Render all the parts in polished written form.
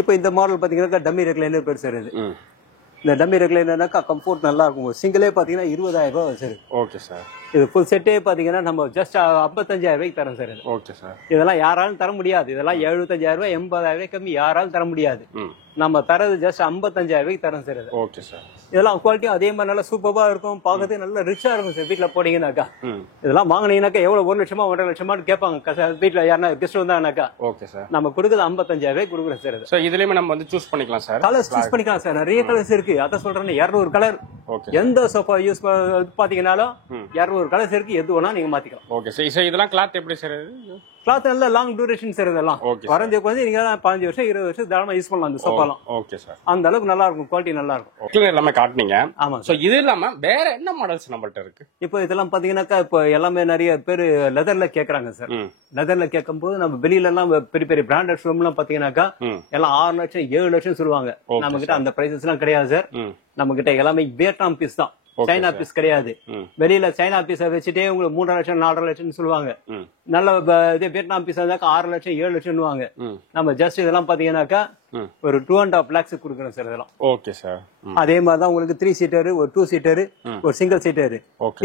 இப்போ இந்த மாடல் பாத்தீங்கன்னா டம்மி ரெக்லைனர் பேர் சார் இது. இந்த டம்மி ரெக்லைனர்னாக்கா கம்ஃபோர்ட் நல்லா இருக்கும். சிங்கிளே பாத்தீங்கன்னா 20,000 ரூபாய் சார். Okay sir. இது ஃபுல் செட்டே பாத்தீங்கன்னா நம்ம ஜஸ்ட் 55,000 ரூபாய்க்கு தரோம் சார். Okay sir. இதெல்லாம் யாராலும் தர முடியாது. இதெல்லாம் 75,000 ரூபாய் 80,000 ரூபாய் கம்மி யாராலும் தர முடியாது. நம்ம தரது ஜஸ்ட் 55,000 ரூபாய்க்கு தரோம் சார். Okay sir. இதெல்லாம் குவாலிட்டியும் அதே மாதிரி நல்லா சூப்பரா இருக்கும். பாக்கிறதுக்கு நல்லா ரிச்சா இருக்கும் சார். வீட்டுல போனீங்கன்னாக்கா இதெல்லாம் வாங்கினீங்கன்னாக்கா எவ்வளவு 1 லட்சமா 1.5 லட்சமான்னு கேட்பாங்க வீட்டுல யாருன்னா கெஸ்ட் வந்தாங்கன்னாக்கா. Okay sir. நம்ம கொடுக்குறது 55,000 ரூபாய்க்கு கொடுக்குறோம் சார். சோ இதுலயுமே நம்ம வந்து சூஸ் பண்ணிக்கலாம் சார். கலர்ஸ் சூஸ் பண்ணிக்கலாம் சார். நிறைய கலர்ஸ் இருக்கு. அத சொல்றேன் 200 கலர். எந்த சோஃபா யூஸ் பாத்தீங்கன்னாலும் 200 கலர்ஸ் இருக்கு. எது வேணா நீங்க மாத்திக்கலாம். Okay sir. இதெல்லாம் கிளாத் எப்படி சார்? கிளாத் நல்ல லாங் டியூரேஷன் சார். இதெல்லாம் வரைஞ்ச வந்து நீங்க 15 வருஷம் 20 வருஷம் தாராளமா யூஸ் பண்ணலாம் அந்த சோஃபாலாம். Okay sir. அந்த அளவுக்கு நல்லா இருக்கும். குவாலிட்டி நல்லா இருக்கும். எல்லாமே காட்டுனீங்க. ஆமா. சோ இது இல்லாம வேற என்ன மாடல்ஸ் நம்மள்ட்ட இருக்கு? இப்போ இதெல்லாம் பாத்தீங்கன்னாக்கா இப்போ எல்லாமே நிறைய பேர் லெதர்ல கேக்குறாங்க சார். லெதர்ல கேட்கும் போது நம்ம வெளியில எல்லாம் பெரிய பெரிய பிராண்டட் ஷோரூம் எல்லாம் பாத்தீங்கன்னாக்கா எல்லாம் 6 லட்சம் 7 லட்சம் சொல்லுவாங்க. நம்ம கிட்ட அந்த பிரைசஸ் எல்லாம் கிடையாது சார். நம்ம கிட்ட எல்லாமே வியட்நாம் பீஸ் தான். சைனா பீஸ் கிடையாது. வெளியில சைனா பீஸ வச்சுட்டே உங்களுக்கு 3 லட்சம் 4 லட்சம் சொல்லுவாங்க. நல்ல வியட்நாம் பீஸ் 6 லட்சம் 7 லட்சம். நம்ம ஜஸ்ட் இதெல்லாம் பாத்தீங்கன்னாக்கா ஒரு 2.5 lakhs கொடுக்குறோம் சார். இதெல்லாம் ஓகே சார். அதே மாதிரி தான் உங்களுக்கு 3 சீட்டர், ஒரு 2 சீட்டர், ஒரு சிங்கிள் சீட்டர்.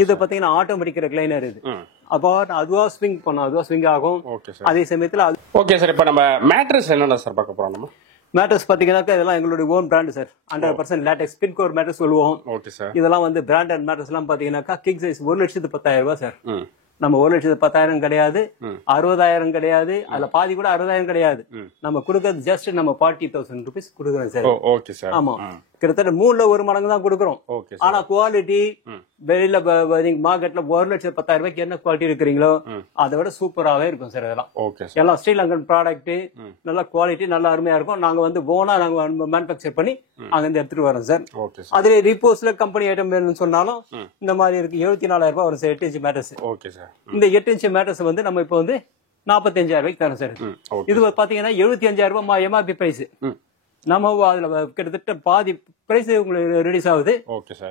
இது பாத்தீங்கன்னா ஆட்டோமேட்டிக் ரெக்லைனர். இது அப்போ அதுவா ஸ்விங் பண்ணும், அதுவா ஸ்விங் ஆகும். அதே சமயத்துல ஓகே சார். இப்ப நம்ம மேட்ரஸ் என்னென்ன சார் பார்க்க போறோம்? நம்ம மேட்ரஸ் பாத்தீங்கன்னாக்கா இதெல்லாம் எங்களுடைய ஓன் பிராண்ட் சார். 100% லேட்டெக்ஸ் பின் கோர் மேட்ரஸ் சொல்லுவோம். Okay sir. இதெல்லாம் வந்து பிராண்டட் மேட்ரஸ் எல்லாம் பாத்தீங்கன்னாக்கா கிங் சைஸ் 1,10,000 ரூபாய் சார். நம்ம 1,10,000 கிடையாது, 60,000 கிடையாது, அதுல பாதி கூட 60,000 கிடையாது. நம்ம கொடுக்கறது ஜஸ்ட் நம்ம 40,000 rupees கொடுக்குறோம் சார். Okay sir. ஆமா, கிட்டத்தட்ட 3ல 1 மடங்கு தான் கொடுக்குறோம். ஆனா குவாலிட்டி வெளியில மார்க்கெட்ல 1,10,000 ரூபாய்க்கு என்ன குவாலிட்டி இருக்கிறீங்களோ அதை விட சூப்பராகவே இருக்கும் சார். இதெல்லாம் எல்லாம் ஸ்ரீலங்கன் ப்ராடக்ட், நல்ல குவாலிட்டி, நல்ல அருமையா இருக்கும். நாங்க வந்து போனா நாங்க மேனுபேக்சர் பண்ணி அங்க இருந்து எடுத்துட்டு வரோம் சார். அதுல ரிப்போஸ்ல கம்பெனி ஐட்டம் வேணும்னு சொன்னாலும் இந்த மாதிரி இருக்கு. 74,000 ரூபாய் வரும் சார் 8 இன்ச் மேட்ரஸ். இந்த 8 இன்ச் மேட்ரஸ் வந்து நம்ம இப்ப வந்து 45,000 ரூபாய்க்கு தரோம் சார். இது பாத்தீங்கன்னா 75,000 ரூபாய் எம்ஆர்பி பிரைஸ். நம்ம அதுல கிட்டத்தட்ட பாதி பிரைஸ் உங்களுக்கு ரிலீஸ் ஆகுது.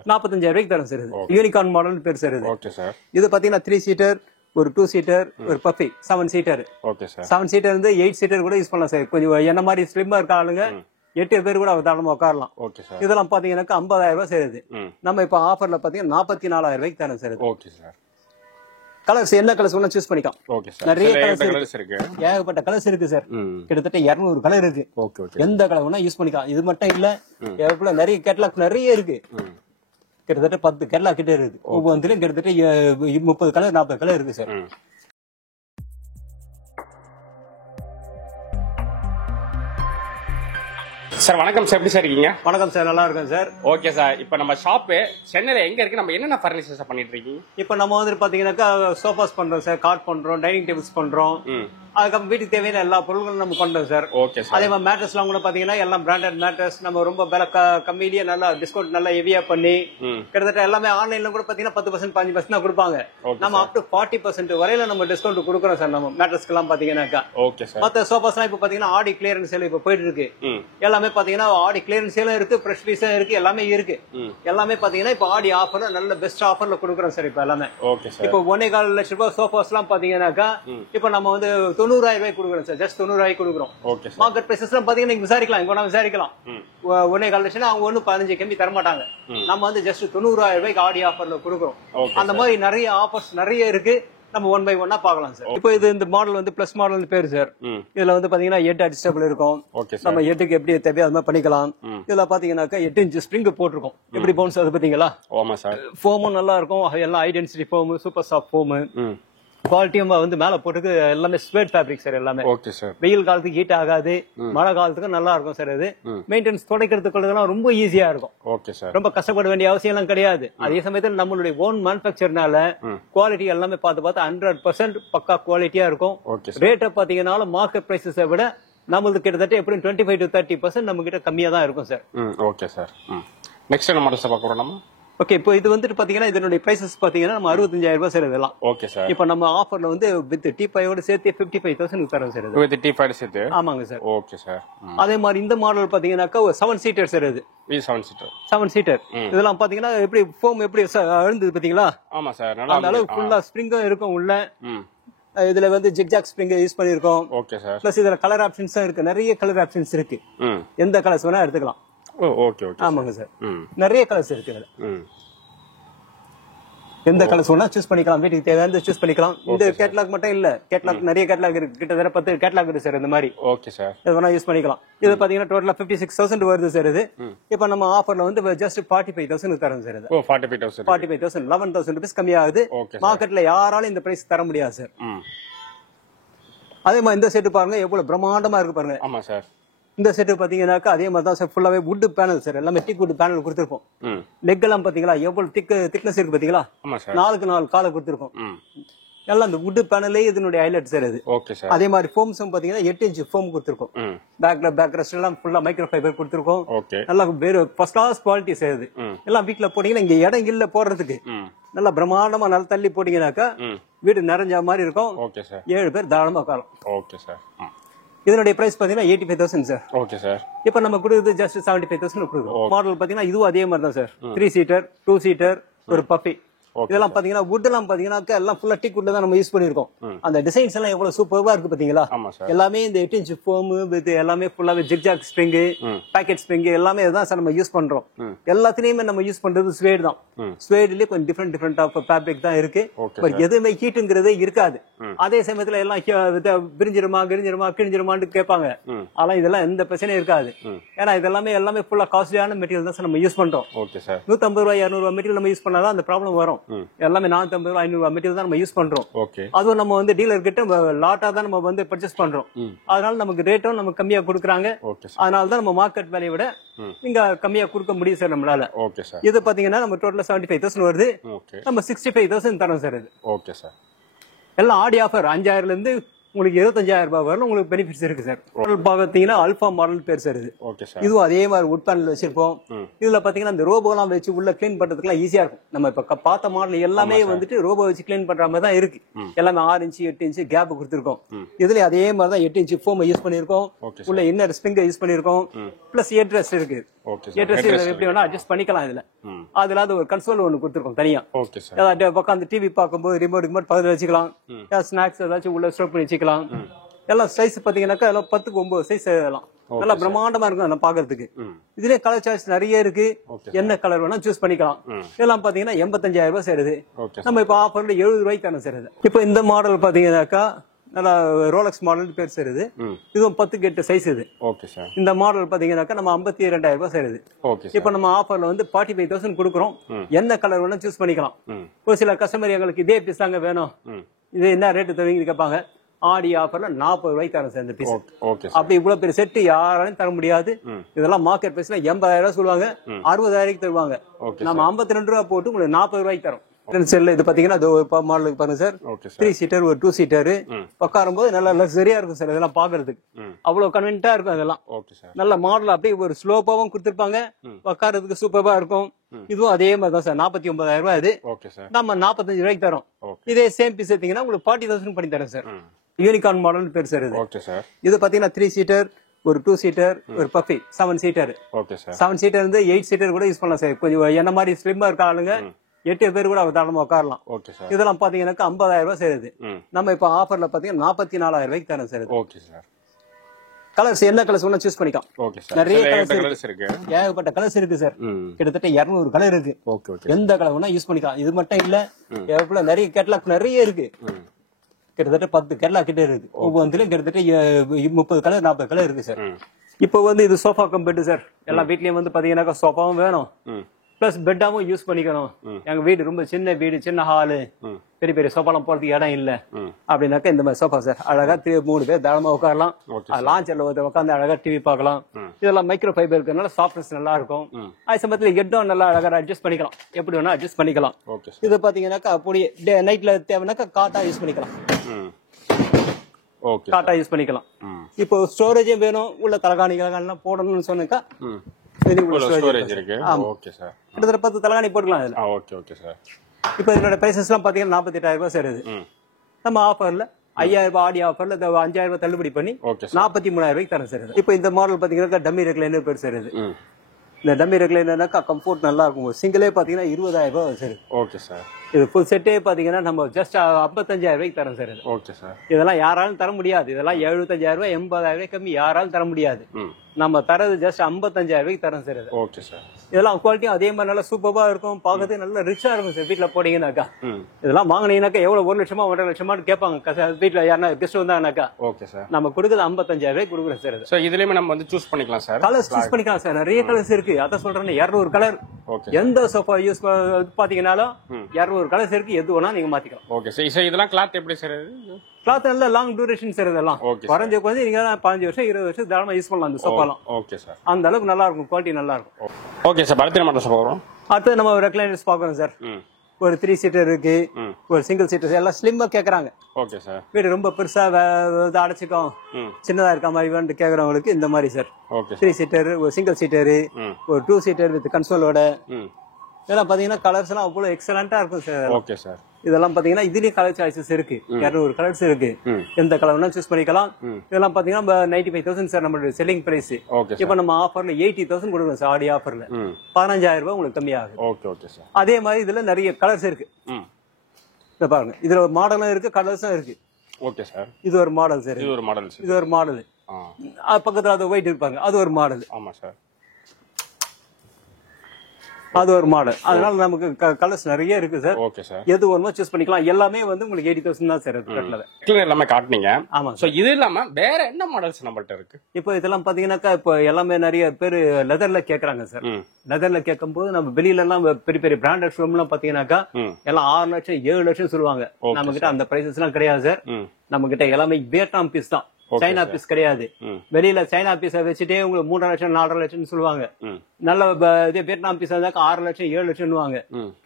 45,000 ரூபாய்க்கு தரோம் சார். யூனிகார்ன் மாடல் பேர் சார். இது பாத்தீங்கன்னா 3 சீட்டர், ஒரு 2 சீட்டர், ஒரு பஃபி 7 சீட்டர். 7 சீட்டர் வந்து 8 சீட்டர் கூட யூஸ் பண்ணலாம் சார். கொஞ்சம் என்ன மாதிரி ஸ்லிம்மா இருக்க ஆளுங்க 8 பேர் கூட தாராளமா உட்காரலாம். இதெல்லாம் பாத்தீங்கன்னா 50,000 ரூபாய் சேருது. நம்ம இப்ப ஆஃபர்ல பாத்தீங்கன்னா 44,000 ரூபாய்க்கு தரோம் சார். கலர்ஸ் என்ன கலர்ஸ் வேணா சூஸ் பண்ணிக்கலாம். நிறைய கலர்ஸ் இருக்கு. ஏகப்பட்ட கலர்ஸ் இருக்கு சார். கிட்டத்தட்ட 200 கலர் இருக்கு. எந்த கலர் வேணா யூஸ் பண்ணிக்கலாம். இது மட்டும் இல்ல, எவ்வளவு நிறைய கேட்டலாக் நிறைய இருக்கு. கிட்டத்தட்ட 10 கேட்டலாக் கிட்ட இருக்கு. ஒவ்வொன்றிலும் கிட்டத்தட்ட 30 கலர் 40 கலர் இருக்கு சார். சார் வணக்கம் சார். எப்படி சார் இருக்கீங்க? வணக்கம் சார், நல்லா இருக்கேன் சார். Okay sir. இப்ப நம்ம ஷாப்பு சென்னையில எங்க இருக்கு? நம்ம என்னென்ன பர்னிச்சர்ஸ் பண்ணிட்டு இருக்கீங்க? இப்ப நம்ம வந்து பாத்தீங்கன்னாக்கா சோஃபாஸ் பண்றோம் சார், காட் பண்றோம், டைனிங் டேபிள்ஸ் பண்றோம். அதுக்கப்புறம் வீட்டுக்கு தேவையான எல்லா பொருட்களும் நம்ம பண்றோம் சார். அதே மாதிரி மேட்ரஸ் எல்லாம் கூட பாத்தீங்கன்னா எல்லாம் பிராண்டட் மேட்ரஸ். நம்ம ரொம்ப விலை கம்மியிலேயே நல்லா டிஸ்கவுண்ட் நல்லா ஹெவியா பண்ணி கிட்டத்தட்ட எல்லாமே ஆன்லைன்ல கூட பாத்தீங்கன்னா 10% 15% தான் கொடுப்பாங்க. நம்ம அப் டு 40% வரையில நம்ம டிஸ்கவுண்ட் கொடுக்குறோம் சார். நம்ம மேட்ரஸ்க்கு எல்லாம் பாத்தீங்கன்னாக்கா மத்த சோஃபாஸ் எல்லாம் இப்ப பாத்தீங்கன்னா ஆடி கிளியரன்ஸ் சேல் இப்ப போயிட்டு இருக்கு. எல்லாமே பாத்தீங்கன்னா ஆடி கிளியரன்ஸ் சேலும் இருக்கு, ஃப்ரெஷ் பீஸும் இருக்கு, எல்லாமே இருக்கு. எல்லாமே பாத்தீங்கன்னா இப்ப ஆடி ஆஃபர்ல நல்ல பெஸ்ட் ஆஃபர்ல கொடுக்குறோம் சார். இப்ப எல்லாமே இப்ப 1.25 லட்சம் ரூபாய் சோஃபாஸ் எல்லாம் பாத்தீங்கன்னாக்கா இப்ப நம்ம வந்து 90,000 ரூபாய் கொடுக்குறோம் சார். ஜஸ்ட் 90,000 ரூபாய் கொடுக்குறோம். மார்க்கெட் பிரைசஸ் எல்லாம் பாத்தீங்கன்னா நீங்க விசாரிக்கலாம், இங்க விசாரிக்கலாம். 1.25 லட்சம் அவங்க ஒன்னும் 15 கம்மி தர மாட்டாங்க. நம்ம வந்து ஜஸ்ட் 90,000 ரூபாய்க்கு ஆடி ஆஃபர்ல கொடுக்குறோம். அந்த மாதிரி நிறைய ஆஃபர்ஸ் நிறைய இருக்கு. நம்ம 1 by 1 பாக்கலாம் சார். இப்போ இது இந்த மாடல் வந்து பிளஸ் மாடல் பேரு சார். இதுல வந்து பாத்தீங்கன்னா 8 அட்ஜஸ்டபிள் இருக்கும். நம்ம 8க்கு எப்படி தேவையோ அது மாதிரி பண்ணிக்கலாம். இதுல பாத்தீங்கன்னாக்கா 8 இன்ச் ஸ்ப்ரிங் போட்டிருக்கோம். எப்படி பவுன்ஸ் அது பாத்தீங்களா? ஃபோமும் நல்லா இருக்கும். எல்லாம் high density foam, super soft foam. குவாலிட்டியும் வந்து மேல போட்டுக்கு எல்லாமே ஸ்வேட் ஃபேப்ரிக் சார். எல்லாமே வெயில் காலத்துக்கு ஹீட் ஆகாது, மழை காலத்துக்கு நல்லா இருக்கும் சார். இது மெயின்டெனன்ஸ் துடைக்கிறதுக்கு ரொம்ப ஈஸியா இருக்கும். ரொம்ப கஷ்டப்பட வேண்டிய அவசியம் எல்லாம் கிடையாது. அதே சமயத்தில் நம்மளுடைய ஓன் மேனுபேக்சர்னால குவாலிட்டி எல்லாமே பார்த்து 100% பக்கா குவாலிட்டியா இருக்கும். ரேட்டை பாத்தீங்கன்னா மார்க்கெட் பிரைசஸை விட நம்மளுக்கு கிட்டத்தட்ட எப்படியும் 25 to 30% நம்ம கிட்ட கம்மியா தான் இருக்கும் சார். Okay sir. நெக்ஸ்ட் என்ன மாடல்ஸ் பார்க்க போறோம் நம்ம? ஓகே, இப்போ இது வந்துட்டு பாத்தீங்கன்னா இதனுடைய பிரைசஸ் பாத்தீங்கன்னா நம்ம 65,000 ரூபாய் சார். இதெல்லாம் ஓகே சார். இப்போ நம்ம ஆஃபர்ல வந்து வித் டீபாயோட சேர்த்து 55,000 தரோம் சார். வித் டீபாயோட சேர்த்து? ஆமாங்க சார். Okay sir. அதே மாதிரி இந்த மாடல் பாத்தீங்கன்னாக்கா 7 சீட்டர் சார். இது 7 சீட்டர். இதெல்லாம் பாத்தீங்கன்னா எப்படி ஃபோம் எப்படி அழுந்தது பாத்தீங்களா? ஆமா சார். அந்த அளவுக்கு ஃபுல்லா ஸ்ப்ரிங்கும் இருக்கும் உள்ள. இதுல வந்து ஜிக்ஜாக் ஸ்ப்ரிங் யூஸ் பண்ணிருக்கோம். Okay sir. பிளஸ் இதுல கலர் ஆப்ஷன்ஸும் இருக்கு, நிறைய கலர் ஆப்ஷன்ஸ் இருக்கு. எந்த கலர்ஸ் வேணா எடுத்துக்கலாம். Okay okay. ஆமாங்க சார், நிறைய கலர்ஸ் இருக்கு இதுல. எந்த கலர்ஸ் வேணா சூஸ் பண்ணிக்கலாம், வீட்டுக்கு தேவையான சூஸ் பண்ணிக்கலாம். இந்த கேட்லாக் மட்டும் இல்ல, கேட்லாக் நிறைய கேட்லாக் இருக்கு, கிட்டத்தட்ட 10 கேட்லாக் இருக்கு சார் இந்த மாதிரி. Okay sir. இது வேணா யூஸ் பண்ணிக்கலாம். இது பாத்தீங்கன்னா டோட்டலா 56,000 வருது சார். இது இப்ப நம்ம ஆஃபர்ல வந்து ஜஸ்ட் 45,000 தரோம் சார். இது 45,000 11,000 rupees கம்மியாகுது. மார்க்கெட்ல யாராலும் இந்த பிரைஸ் தர முடியாது சார். அதே மாதிரி இந்த செட்டு பாருங்க எவ்வளவு பிரம்மாண்டமா இருக்கு பாருங்க. ஆமா சார். இந்த செட்டு பாத்தீங்கன்னாக்கா அதே மாதிரி தான் சார், ஃபுல்லாவே வுட் பேனல் சார், எல்லாமே திக் வுட் பேனல் கொடுத்துருக்கோம். லெக் எல்லாம் பாத்தீங்களா எவ்வளவு திக்னஸ் இருக்கு பாத்தீங்களா, 4x4 காலை கொடுத்துருக்கோம். எல்லாம் இந்த வுட் பேனலே இதனுடைய ஹைலைட் சார் இது. அதே மாதிரி ஃபோம்ஸும் பாத்தீங்கன்னா 8 inch ஃபோம் கொடுத்துருக்கோம். பேக் ரெஸ்ட் எல்லாம் ஃபுல்லா மைக்ரோ ஃபைபர் கொடுத்துருக்கோம். நல்லா ஃபர்ஸ்ட் கிளாஸ் குவாலிட்டி சார் இது. எல்லாம் வீட்டுல போட்டீங்கன்னா இங்க இடம் இல்ல போடுறதுக்கு, நல்லா பிரம்மாண்டமா நல்லா தள்ளி போட்டீங்கன்னாக்கா வீடு நிறைஞ்ச மாதிரி இருக்கும். 7 பேர் தாராளமா உட்காரலாம். Okay sir. இதனுடைய பிரைஸ் பாத்தீங்கன்னா 85,000 சார். Okay sir. இப்ப நம்ம கொடுக்குறது ஜஸ்ட் 75,000 கொடுக்குறோம். மாடல் பாத்தீங்கன்னா இதுவும் அதே மாதிரி தான் சார், 3 சீட்டர் 2 சீட்டர் ஒரு பப்பி. இதெல்லாம் பாத்தீங்கன்னா வுட் எல்லாம் பாத்தீங்கன்னா எல்லாம் ஃபுல்லா டீக் வுட்ல தான் நம்ம யூஸ் பண்ணிருக்கோம். அந்த டிசைன்ஸ் எல்லாம் எவ்வளவு சூப்பர்வா இருக்கு பாத்தீங்களா. எல்லாமே இந்த 8 inch ஃபோம் வித் எல்லாமே ஃபுல்லாவே ஜிக்ஜாக் ஸ்ப்ரிங், பாக்கெட் ஸ்ப்ரிங் எல்லாமே இதுதான் சார் நம்ம யூஸ் பண்றோம். எல்லாத்துலயுமே நம்ம யூஸ் பண்றது ஸ்வேட் தான். ஸ்வேட்லயே கொஞ்சம் டிஃபரெண்ட் ஆஃப் ஃபேப்ரிக் தான் இருக்கு. பட் எதுவுமே ஹீட்டுங்கிறதே இருக்காது. அதே சமயத்துல எல்லாம் விரிஞ்சிருமா கிழிஞ்சிருமான்னு கேட்பாங்க. ஆனா இதெல்லாம் எந்த பிரச்சனையும் இருக்காது. ஏன்னா இதெல்லாமே எல்லாமே ஃபுல்லா காஸ்ட்லியான மெட்டீரியல் தான் சார் நம்ம யூஸ் பண்றோம். 150 ரூபாய் 200 ரூபாய் மெட்டீரியல் நம்ம யூஸ் பண்ணாதான் அந்த ப்ராப்ளம் வரும். எல்லாமே 450 ரூபாய் 500 ரூபாய் மெட்டீரியல் தான் நம்ம யூஸ் பண்றோம். அதுவும் நம்ம வந்து டீலர் கிட்ட லாட்டா தான் நம்ம வந்து பர்ச்சேஸ் பண்றோம். அதனால நமக்கு ரேட்டும் நமக்கு கம்மியா கொடுக்குறாங்க. அதனால தான் நம்ம மார்க்கெட் வேலையை விட இங்க கம்மியா கொடுக்க முடியும் சார் நம்மளால. இது பாத்தீங்கன்னா நம்ம டோட்டலா 75,000 வருது, நம்ம 65,000 தரோம் சார். இது ஓகே சார். எல்லாம் ஆடி ஆஃபர் 5,000 இருந்து உங்களுக்கு 25,000 ரூபாய் வரணும். உங்களுக்கு பெனிஃபிட்ஸ் இருக்கு சார். பாத்தீங்கன்னா அல்பா மாடல் பேர் சார் இது. இதுவும் அதே மாதிரி வுட் பேனல் வச்சிருப்போம். இதுல பாத்தீங்கன்னா இந்த ரோபோ எல்லாம் வச்சு உள்ள கிளீன் பண்றதுக்கு ஈஸியா இருக்கும். நம்ம இப்ப பார்த்த மாடல் எல்லாமே வந்துட்டு ரோபோ வச்சு கிளீன் பண்ற மாதிரி தான் இருக்கு. எல்லாமே 6 inch 8 inch கேப் கொடுத்துருக்கோம். இதுல அதே மாதிரி தான் 8 inch ஃபோம் யூஸ் பண்ணிருக்கோம். உள்ள இன்னர் ஸ்ப்ரிங் யூஸ் பண்ணிருக்கோம். பிளஸ் ஏட்ரஸ் இருக்கு. ஏட்ரஸ் எப்படி வேணா அட்ஜஸ்ட் பண்ணிக்கலாம். இதுல அதுல ஒரு கன்சோல் ஒண்ணு கொடுத்துருக்கோம் தனியா. உட்காந்து டிவி பார்க்கும்போது ரிமோட் பக்கத்துல வச்சுக்கலாம். ஸ்நாக்ஸ் ஏதாச்சும் உள்ள ஸ்டோர் பண்ணி வச்சுக்கலாம். எல்லாம் சைஸ் பாத்தீங்கன்னாக்கா 10x9 சைஸ் எல்லாம் நல்லா பிரம்மாண்டமா இருக்கும் அதெல்லாம் பாக்குறதுக்கு. இதுலயே கலர் சாய்ஸ் நிறைய இருக்கு, என்ன கலர் வேணா சூஸ் பண்ணிக்கலாம். இதெல்லாம் பாத்தீங்கன்னா 85,000 ரூபாய் சேருது. நம்ம இப்ப ஆஃபர்ல 70 ரூபாய்க்கு தானே சேருது. இப்ப இந்த மாடல் பாத்தீங்கன்னாக்கா நல்லா ரோலக்ஸ் மாடல் பேர் சேருது. இதுவும் 10x8 சைஸ் இது. இந்த மாடல் பாத்தீங்கன்னாக்கா நம்ம 52,000 ரூபாய் சேருது. இப்ப நம்ம ஆஃபர்ல வந்து 45,000 கொடுக்குறோம். என்ன கலர் வேணா சூஸ் பண்ணிக்கலாம். ஒரு சில கஸ்டமர் எங்களுக்கு இதே பீஸ் தாங்க வேணும், இது என்ன ரேட்டு தருவீங்கன்னு கேட்பாங்க. ஆடி ஆஃபர்ல 40 ரூபாய்க்கு தரேன் சார் இந்த பீஸ். அப்படி இவ்வளவு பெரிய செட்டு யாராலையும் தர முடியாது. இதெல்லாம் மார்க்கெட் பிரைஸ்ல 80,000 ரூபாய் சொல்லுவாங்க, 60,000 தருவாங்க. நம்ம 52 ரூபாய் போட்டு உங்களுக்கு 40 ரூபாய்க்கு தரோம். இது பாத்தீங்கன்னா மாடலுக்கு பாருங்க சார், 3 சீட்டர் ஒரு 2 சீட்டர் உட்காரும் போது நல்லா லக்ஸரியா இருக்கும் சார். இதெல்லாம் பாக்குறதுக்கு அவ்வளவு கன்வீனியன்டா இருக்கும். அதெல்லாம் நல்ல மாடல் அப்படியே ஒரு ஸ்லோப்பாவும் கொடுத்திருப்பாங்க, உட்காரதுக்கு சூப்பரா இருக்கும். இதுவும் அதே மாதிரி தான் சார், 49,000 ரூபாய். இது நம்ம 45 ரூபாய்க்கு தரோம். இதே சேம் பீஸ் எடுத்தீங்கன்னா உங்களுக்கு 40,000 பண்ணி தரேன் சார். யூனிகார்ன் மாடல் பேர் சார் இது. இது பாத்தீங்கன்னா 3 சீட்டர் ஒரு 2 சீட்டர் ஒரு பஃபி 7 சீட்டர். 7 சீட்டர் இருந்து 8 சீட்டர் கூட யூஸ் பண்ணலாம் சார். கொஞ்சம் என்ன மாதிரி ஸ்லிம்மா இருக்க ஆளுங்க 8 பேர் கூட தாராளமா உட்காரலாம். இதெல்லாம் பாத்தீங்கன்னா 50,000 ரூபாய் சேருது. நம்ம இப்ப ஆஃபர்ல பாத்தீங்கன்னா 44,000 ரூபாய்க்கு தரேன் சார். கலர்ஸ் என்ன கலர்ஸ் வேணா சூஸ் பண்ணிக்கலாம். நிறைய கலர்ஸ் இருக்கு, ஏகப்பட்ட கலர்ஸ் இருக்கு சார். கிட்டத்தட்ட 200 கலர் இருக்கு. எந்த கலர் வேணா யூஸ் பண்ணிக்கலாம். இது மட்டும் இல்ல, எவ்வளவு நிறைய கேட்டலாக் நிறைய இருக்கு. கிட்டத்தட்ட 10 கேட்டலாக் கிட்ட இருக்கு. ஒவ்வொன்றிலும் கிட்டத்தட்ட 30 கலர் 40 கலர் இருக்கு சார். இப்போ வந்து இது சோஃபா கம் பெட் சார். எல்லா வீட்லயும் வந்து பாத்தீங்கன்னா சோஃபாவும் வேணும், பிளஸ் பெட்டாவும் யூஸ் பண்ணிக்கணும். எங்க வீடு ரொம்ப சின்ன வீடு, சின்ன ஹாலு, பெரிய பெரிய சோஃபாலாம் போறதுக்கு இடம் இல்ல அப்படின்னாக்கா இந்த மாதிரி சோஃபா சார். அழகா 3 பேர் தாராளமா உட்காரலாம். லான்ச்ல உட்காந்து அழகா டிவி பார்க்கலாம். இதெல்லாம் மைக்ரோ ஃபைபர் இருக்கனால சாஃப்ட்னஸ் நல்லா இருக்கும். அதே சமயத்துல ஹெட்டும் நல்லா அழகா அட்ஜஸ்ட் பண்ணிக்கலாம், எப்படி வேணா அட்ஜஸ்ட் பண்ணிக்கலாம். இது பாத்தீங்கன்னாக்கா அப்படியே நைட்ல தேவைனாக்கா காட்டா யூஸ் பண்ணிக்கலாம். காட்டா யூஸ் பண்ணிக்கலாம். இப்போ ஸ்டோரேஜும் வேணும், உள்ள தலகாணி கலகாணிலாம் போடணும்னு சொன்னாக்கா கிட்டத்தட்ட 10 தலகாணி போட்டுக்கலாம் இதுல. இப்ப இதோட பிரைசஸ் எல்லாம் பாத்தீங்கன்னா 48,000 ரூபாய் சேருது. நம்ம ஆஃபர்ல 5,000 ரூபாய் ஆடி ஆஃபர்ல 5,000 ரூபாய் தள்ளுபடி பண்ணி 43,000 ரூபாய்க்கு தரம் சேருது. இப்ப இந்த மாடல் பாத்தீங்கன்னா டம்மி ரெக்லைனர் பேர் சேருது. இந்த டம்மி ரெக்லைனர்னாக்கா கம்ஃபோர்ட் நல்லா இருக்கும். சிங்கிளே பாத்தீங்கன்னா 20,000 ரூபாய் சேருது. இது ஃபுல் செட்டே பாத்தீங்கன்னா நம்ம ஜஸ்ட் 55,000 ரூபாய்க்கு தரோம் சார். Okay sir. இதெல்லாம் யாராலும் தர முடியாது. இதெல்லாம் 75,000 ரூபாய் 80,000 ரூபாய் கம்மி யாராலும் தர முடியாது. நம்ம தரது ஜஸ்ட் 55,000 ரூபாய்க்கு தரோம் சார். Okay sir. இதெல்லாம் குவாலிட்டியும் அதே மாதிரி நல்லா சூப்பரா இருக்கும், பாக்கிறதுக்கு நல்லா ரிச்சா இருக்கும் சார். வீட்டுல போட்டீங்கன்னாக்கா இதெல்லாம் வாங்கினீங்கன்னாக்கா எவ்வளவு 1 லட்சமா 1.5 லட்சமான்னு கேட்பாங்க வீட்டுல யாருன்னா கெஸ்ட் வந்தாங்கன்னாக்கா. Okay sir. நம்ம கொடுக்குறது 55,000 ரூபாய் கொடுக்குறோம் சார். சோ இதுலயுமே நம்ம வந்து சூஸ் பண்ணிக்கலாம் சார். கலர்ஸ் சூஸ் பண்ணிக்கலாம் சார். நிறைய கலர்ஸ் இருக்கு. அதான் சொல்றேன் 200 கலர். எந்த சோஃபா யூஸ் பாத்தீங்கன்னாலும் 200 கலர்ஸ் இருக்கு. எது வேணா நீங்க மாத்திக்கலாம். Okay sir. இதெல்லாம் கிளாத் எப்படி சார்? கிளாத் நல்ல லாங் டியூரேஷன் சார். இதெல்லாம் குறைஞ்ச குறைஞ்சு நீங்க 15 வருஷம் 20 வருஷம் தாராளமா யூஸ் பண்ணலாம். அந்த சோஃபாலாம் ஓகே சார். அந்த அளவுக்கு நல்லா இருக்கும், குவாலிட்டி நல்லா இருக்கும். Okay sir. பர்த்டே மாடல்ஸ் பார்க்குறோம். அடுத்து நம்ம ரெக்லைனர்ஸ் பார்க்குறோம் சார். ஒரு 3 சீட்டர் இருக்கு, ஒரு சிங்கிள் சீட்டர், எல்லாம் ஸ்லிம்மா கேக்குறாங்க. Okay sir. வீடு ரொம்ப பெருசா அடைச்சிக்கும், சின்னதா இருக்க மாதிரி வந்து கேக்குறவங்களுக்கு இந்த மாதிரி சார். 3 சீட்டர், ஒரு சிங்கிள் சீட்டர், ஒரு 2 சீட்டர் வித் கன்சோலோட. இதெல்லாம் பாத்தீங்கன்னா கலர்ஸ் எல்லாம் அவ்வளவு எக்ஸலண்டா இருக்கும் சார். Okay sir. இதெல்லாம் பாத்தீங்கன்னா இதுலயும் கலர் சாய்ஸஸ் இருக்கு. 200 கலர்ஸ் இருக்கு. எந்த கலர் வேணா சூஸ் பண்ணிக்கலாம். இதெல்லாம் பாத்தீங்கன்னா 95,000 சார் நம்மளோட செல்லிங் பிரைஸ். இப்ப நம்ம ஆஃபர்ல 80,000 கொடுக்குறோம் சார். ஆடி ஆஃபர்ல 15,000 ரூபாய் உங்களுக்கு கம்மியாகுது. Okay okay sir. அதே மாதிரி இதுல நிறைய கலர்ஸ் இருக்கு. இத பாருங்க, இதுல ஒரு மாடலும் இருக்கு, கலர்ஸும் இருக்கு. Okay sir. இது ஒரு மாடல் சார். இது ஒரு மாடல். இது ஒரு மாடல். பக்கத்துல அது ஒயிட் இருப்பாங்க, அது ஒரு மாடல். ஆமா சார். அது ஒரு மாடல். அதனால நமக்கு கலர்ஸ் நிறைய இருக்கு சார். Okay sir. எது வேணுமோ சூஸ் பண்ணிக்கலாம். எல்லாமே வந்து உங்களுக்கு 80,000 தான் சார். எல்லாமே காட்டுனீங்க. ஆமா. சோ இது இல்லாம வேற என்ன மாடல்ஸ் நம்மள்ட்ட இருக்கு? இப்போ இதெல்லாம் பாத்தீங்கன்னாக்கா இப்போ எல்லாமே நிறைய பேர் லெதர்ல கேக்குறாங்க சார். லெதர்ல கேட்கும் போது நம்ம வெளியில எல்லாம் பெரிய பெரிய பிராண்டட் ஷோரூம் எல்லாம் பாத்தீங்கன்னாக்கா எல்லாம் 6 லட்சம் 7 லட்சம் சொல்லுவாங்க. நம்ம கிட்ட அந்த பிரைசஸ் எல்லாம் கிடையாது சார். நம்ம கிட்ட எல்லாமே வியட்நாம் பீஸ் தான், சைனா பீஸ் கிடையாது. வெளியில சைனா பீஸ வச்சுட்டே உங்களுக்கு 3 லட்சம் 4 லட்சம் சொல்லுவாங்க. நல்ல வியட்நாம் பீஸ் 6 லட்சம் 7 லட்சம்.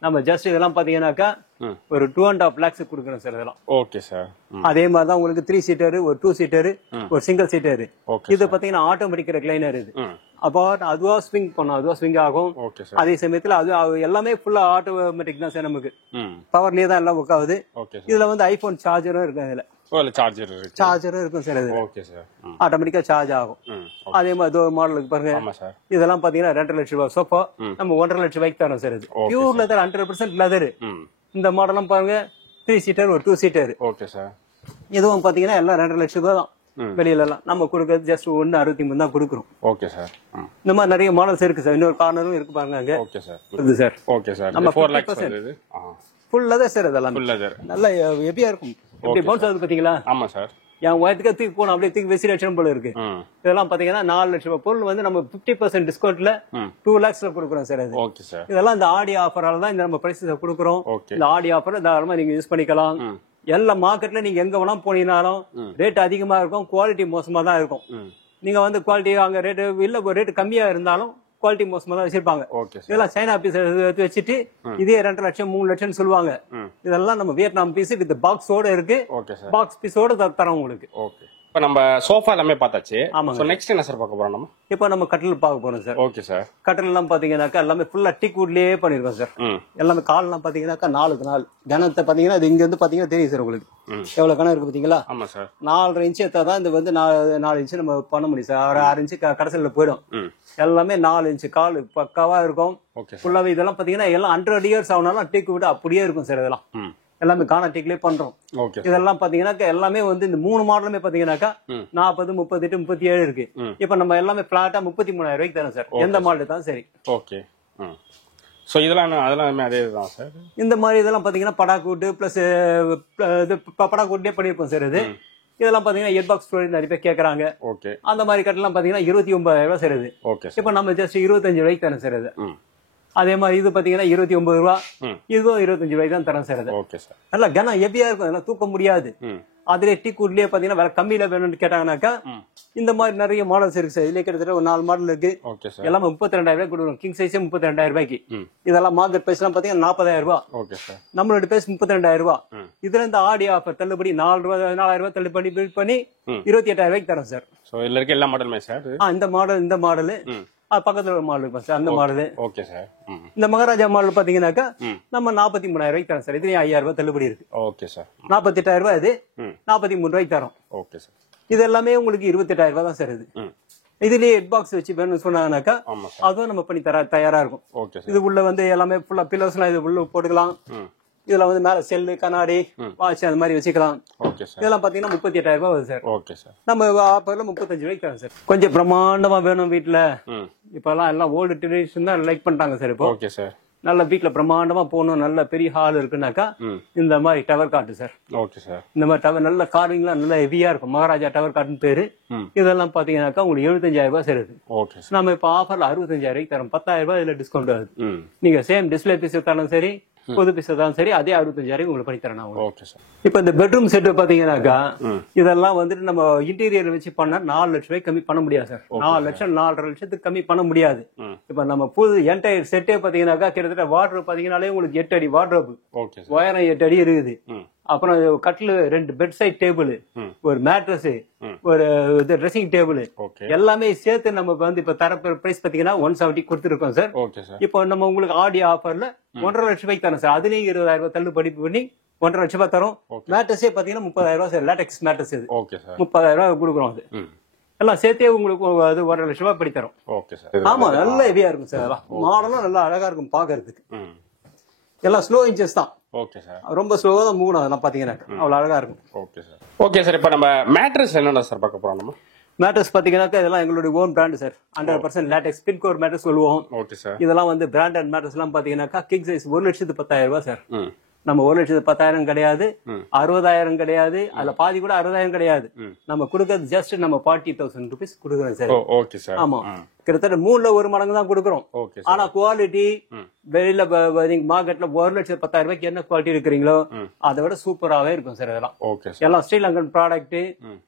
நம்ம ஜஸ்ட் இதெல்லாம் பாத்தீங்கன்னாக்கா ஒரு 2.5 lakhs கொடுக்குறோம் சார் இதெல்லாம். Okay sir. அதே மாதிரி தான் உங்களுக்கு 3 சீட்டர், ஒரு 2 சீட்டர், ஒரு சிங்கிள் சீட்டர். இது பாத்தீங்கன்னா ஆட்டோமேட்டிக் ரெக்லைனர். இது அப்போ அதுவா ஸ்விங் பண்ணும், அதுவா ஸ்விங் ஆகும். அதே சமயத்துல அது எல்லாமே ஃபுல்லா ஆட்டோமேட்டிக் தான் சார். நமக்கு பவர்லயே தான் எல்லாம் ஒர்க் ஆகுது. இதுல வந்து ஐபோன் சார்ஜரும் இருக்கு. இதுல சார்ஜரும் இருக்கும் சார். இது ஓகே சார். ஆட்டோமேட்டிக்கா சார்ஜ் ஆகும். அதே மாதிரி ஒரு மாடலுக்கு பாருங்க, இதெல்லாம் பாத்தீங்கன்னா 2.5 லட்சம் ரூபாய் சோஃபா நம்ம 1.5 லட்சம் ரூபாய்க்கு தரோம் சார். இது பியூர் லெதர், 100% லெதர். இந்த மாடலும் பாருங்க 3 சீட்டர், ஒரு 2 சீட்டர். Okay sir. இதுவும் பாத்தீங்கன்னா எல்லாம் 2.5 லட்சம் ரூபாய் தான். வெளியில எல்லாம் நம்ம கொடுக்கறது ஜஸ்ட் 1.63 தான் கொடுக்குறோம். Okay sir. இந்த மாதிரி நிறைய மாடல்ஸ் இருக்கு சார். இன்னொரு கார்னரும் இருக்கு பாருங்க அங்க. Okay sir. இது சார். Okay sir. நம்ம 4 lakhs வருது. Full leather sir. இதெல்லாம் ஃபுல் லெதர் நல்லா ஹெவியா இருக்கும். எப்படி பவுன்ஸ் ஆகுது பாத்தீங்களா? ஆமா சார். என் வயதுக்கு தூக்கி போன அப்படியே தூக்கி வெசி லட்சம் போல இருக்கு. இதெல்லாம் பாத்தீங்கன்னா 4 லட்சம் ரூபாய் பொருள் வந்து நம்ம 50% டிஸ்கவுண்ட்ல 2 lakhsல கொடுக்குறோம் சார். Okay sir. இதெல்லாம் இந்த ஆடி ஆஃபரால தான் இந்த நம்ம பிரைஸ் கொடுக்குறோம். இந்த ஆடி ஆஃபர் தாராளமா நீங்க யூஸ் பண்ணிக்கலாம். எல்லா மார்க்கெட்ல நீங்க எங்க வேணா போனீங்கனாலும் ரேட் அதிகமா இருக்கும், குவாலிட்டி மோசமா தான் இருக்கும். நீங்க வந்து குவாலிட்டி அங்க ரேட் இல்ல, ரேட் கம்மியா இருந்தாலும் குவாலிட்டி மோசமா தான் வச்சிருப்பாங்க. இதெல்லாம் சைனா பீஸ் எடுத்து வச்சுட்டு இதே 2 லட்சம் 3 லட்சம் சொல்லுவாங்க. இதெல்லாம் நம்ம வியட்நாம் பீஸ் வித் பாக்ஸோட இருக்கு. பாக்ஸ் பீஸோட தரோம் உங்களுக்கு. இப்ப நம்ம சோஃபா எல்லாமே பார்த்தாச்சு. சோ நெக்ஸ்ட் என்ன சார் பார்க்க போறோம் நம்ம? இப்போ நம்ம கட்டில் பார்க்க போறோம் சார். Okay sir. கட்டில் எல்லாம் பாத்தீங்கன்னாக்கா எல்லாமே ஃபுல்லா டீக் வுட்லயே பண்ணிருக்கோம் சார். எல்லாமே கால் எல்லாம் பாத்தீங்கன்னாக்கா 4க்கு 4 கனத்தை பாத்தீங்கன்னா இது இங்க இருந்து பாத்தீங்கன்னா தெரியும் சார் உங்களுக்கு எவ்வளவு கணம் இருக்கு பாத்தீங்களா? ஆமா சார். 4.5 இன்ச் தான் இது வந்து 4 இன்ச் நம்ம பண்ண முடியும் சார். ஒரு 6 இன்ச் கடைசியில போயிடும். எல்லாமே 4 இன்ச் கால் பக்காவா இருக்கும். ஃபுல்லாவே இதெல்லாம் பாத்தீங்கன்னா எல்லாம் 100 இயர்ஸ் ஆனாலும் டீக் வுட் அப்படியே இருக்கும் சார். இதெல்லாம் எல்லாமே காண டீக்லயே பண்றோம். இதெல்லாம் பாத்தீங்கன்னா எல்லாமே வந்து இந்த 3 மாடலுமே பாத்தீங்கன்னாக்கா 40, 38, 37 இருக்கு. இப்ப நம்ம எல்லாமே பிளாட்டா 33,000 ரூபாய்க்கு தரோம் சார். எந்த மாடல் தான் சரி. ஓகே. சோ அதெல்லாம் அதே தான் சார். இந்த மாதிரி இதெல்லாம் பாத்தீங்கன்னா படாக்கூட்டு பிளஸ் படாக்கூட்டே பண்ணிருப்போம் சார். இது இதெல்லாம் பாத்தீங்கன்னா ஹெட் பாக்ஸ் ஸ்டோரேஜ் நிறைய பேர் கேக்குறாங்க. அந்த மாதிரி கட்டெல்லாம் பாத்தீங்கன்னா 29,000 ரூபாய் சார். இது இப்ப நம்ம ஜஸ்ட் 25 ரூபாய்க்கு தரோம் சார். இது அதே மாதிரி இது பாத்தீங்கன்னா 29 ரூபாய், இதுவும் 25 ரூபாய்க்கு தான் தரோம் சார். நல்லா கனம் ஹெவியா இருக்கும், அதெல்லாம் தூக்க முடியாது. அதுல டீக் வுட்லயே பாத்தீங்கன்னா வேற கம்மியில வேணும்னு கேட்டாங்கன்னாக்கா இந்த மாதிரி நிறைய மாடல்ஸ் இருக்கு சார். இதுல கிட்டத்தட்ட ஒரு 4 மாடல் இருக்கு. எல்லாமே 32,000 ரூபாய் கொடுக்குறோம். கிங் சைஸ் 32,000 ரூபாய்க்கு. இதெல்லாம் மார்க்கெட் பிரைஸ் எல்லாம் பாத்தீங்கன்னா 40,000 ரூபாய். நம்மளோட பிரைஸ் 32,000 ரூபாய். இதுல இருந்து ஆடி ஆஃபர் தள்ளுபடி 4,000 ரூபாய் தள்ளுபடி பில் பண்ணி 28,000 ரூபாய்க்கு தரோம் சார். இதுல இருக்க எல்லா மாடலுமே சார். இந்த மாடல் பக்கத்துல ஒரு மாடல் இருக்கு சார். அந்த மாடல் ஓகே சார். இந்த மகாராஜா மாடல் பாத்தீங்கன்னாக்கா நம்ம 43,000 ரூபாய்க்கு தரோம் சார். இதுலயும் 5,000 ரூபாய் தள்ளுபடி இருக்கு. Okay sir. 48,000 ரூபாய், இது 43 ரூபாய்க்கு தரோம். Okay sir. இது எல்லாமே உங்களுக்கு 28,000 ரூபாய் தான் சார். இது இதுலயே ஹெட் பாக்ஸ் வச்சு வேணும்னு சொன்னாங்கன்னாக்கா அதுவும் நம்ம பண்ணி தயாரா இருக்கும். இது உள்ள வந்து எல்லாமே ஃபுல்லா பில்லோஸ் எல்லாம் இது உள்ள போட்டுக்கலாம். இதுல வந்து மேல செல்லு கண்ணாடி வாட்ச் அந்த மாதிரி வச்சுக்கலாம். இதெல்லாம் பாத்தீங்கன்னா 38,000 ரூபாய் வருது சார். நம்ம ஆஃபர்ல 35 ரூபாய்க்கு தரோம் சார். கொஞ்சம் பிரம்மாண்டமா வேணும் வீட்டுல, இப்பெல்லாம் எல்லாம் ஓல்டு ட்ரெடிஷன் தான் லைக் பண்றாங்க சார். இப்போ நல்ல வீட்டுல பிரம்மாண்டமா போகணும், நல்ல பெரிய ஹால் இருக்குனாக்கா இந்த மாதிரி டவர் காட்டு சார். இந்த மாதிரி டவர் நல்ல கார்விங்லாம் நல்ல ஹெவியா இருக்கும். மகாராஜா டவர் காட்டுன்னு பேரு. இதெல்லாம் பாத்தீங்கன்னாக்கா உங்களுக்கு 75,000 ரூபாய் சேருது. நம்ம இப்ப ஆஃபர்ல 65,000 ரூபாய்க்கு தரோம். 10,000 ரூபாய் இதுல டிஸ்கவுண்ட் ஆகுது. நீங்க சேம் டிஸ்பிளே பீஸ் எடுத்தாலும் சரி, புது பீஸ் எடுத்தாலும் சரி, அதே 65,000 உங்களுக்கு பண்ணி தரேன். இப்ப இந்த பெட்ரூம் செட் பாத்தீங்கன்னாக்கா இதெல்லாம் வந்துட்டு நம்ம இன்டீரியர் வச்சு பண்ணா 4 லட்சம் ரூபாய் கம்மி பண்ண முடியாது சார். 4 லட்சம் 4.5 லட்சத்துக்கு கம்மி பண்ண முடியாது. இப்ப நம்ம புது என்டையர் செட்டே பாத்தீங்கன்னாக்கா கிட்டத்தட்ட வார்ட்ரோப் பாத்தீங்கன்னாலே உங்களுக்கு 8 அடி வார்ட்ரோப், உயரம் 8 அடி இருக்குது. அப்புறம் கட்டில், 2 பெட் சைட் டேபிள், ஒரு மேட்ரஸ், ஒரு ட்ரெஸ்ஸிங் டேபிள், எல்லாமே சேர்த்து நம்ம வந்து இப்ப தர பிரைஸ் பாத்தீங்கன்னா 170 கொடுத்துருக்கோம் சார். இப்போ நம்ம உங்களுக்கு ஆடி ஆஃபர்ல 1.5 லட்சம் ரூபாய்க்கு தரோம் சார். அதுலயும் 20,000 ரூபாய் தள்ளுபடி பண்ணி 1.5 லட்சம் ரூபாய் தரோம். மேட்ரஸே பாத்தீங்கன்னா 30,000 ரூபாய் சார். லேட்டெக்ஸ் மேட்ரஸ் இது 30,000 ரூபாய் கொடுக்குறோம். அது எல்லாம் சேர்த்தே உங்களுக்கு அது 1.5 லட்சம் ரூபாய் படி தரோம். ஆமா, நல்ல ஹெவியா இருக்கும் சார். மாடலும் நல்லா அழகா இருக்கும் பாக்குறதுக்கு. எல்லாம் ஸ்லோ இன்ச்சஸ் தான். ரொம்ப ஸ்லோவா தான் மூவ் அதெல்லாம் பாத்தீங்கன்னா அவ்வளவு அழகா இருக்கும். Okay sir. இப்ப நம்ம மேட்ரஸ் என்னென்ன சார் பார்க்க போறோம்? நம்ம மேட்ரஸ் பாத்தீங்கன்னா இதெல்லாம் எங்களுடைய ஓன் பிராண்ட் சார். 100% லேட்டெக்ஸ் பின் கோர் மேட்ரஸ் சொல்லுவோம். இதெல்லாம் வந்து பிராண்டட் மேட்ரஸ் எல்லாம் பாத்தீங்கன்னா கிங் சைஸ் 1,10,000 ரூபாய் சார். நம்ம 1,10,000 கிடையாது, 60,000 கிடையாது, அதுல பாதி கூட 60,000 கிடையாது. நம்ம கொடுக்கறது ஜஸ்ட் நம்ம 40,000 ருபீஸ் கொடுக்குறோம் சார். ஆமா, கிட்டத்தட்ட 3ல 1 மடங்கு தான் கொடுக்குறோம். ஆனா குவாலிட்டி வெளியில மார்க்கெட்ல 1,10,000 ரூபாய்க்கு என்ன குவாலிட்டி இருக்கிறீங்களோ அதை விட சூப்பராகவே இருக்கும் சார். இதெல்லாம் எல்லாம் ஸ்ரீலங்கன் ப்ராடக்ட்,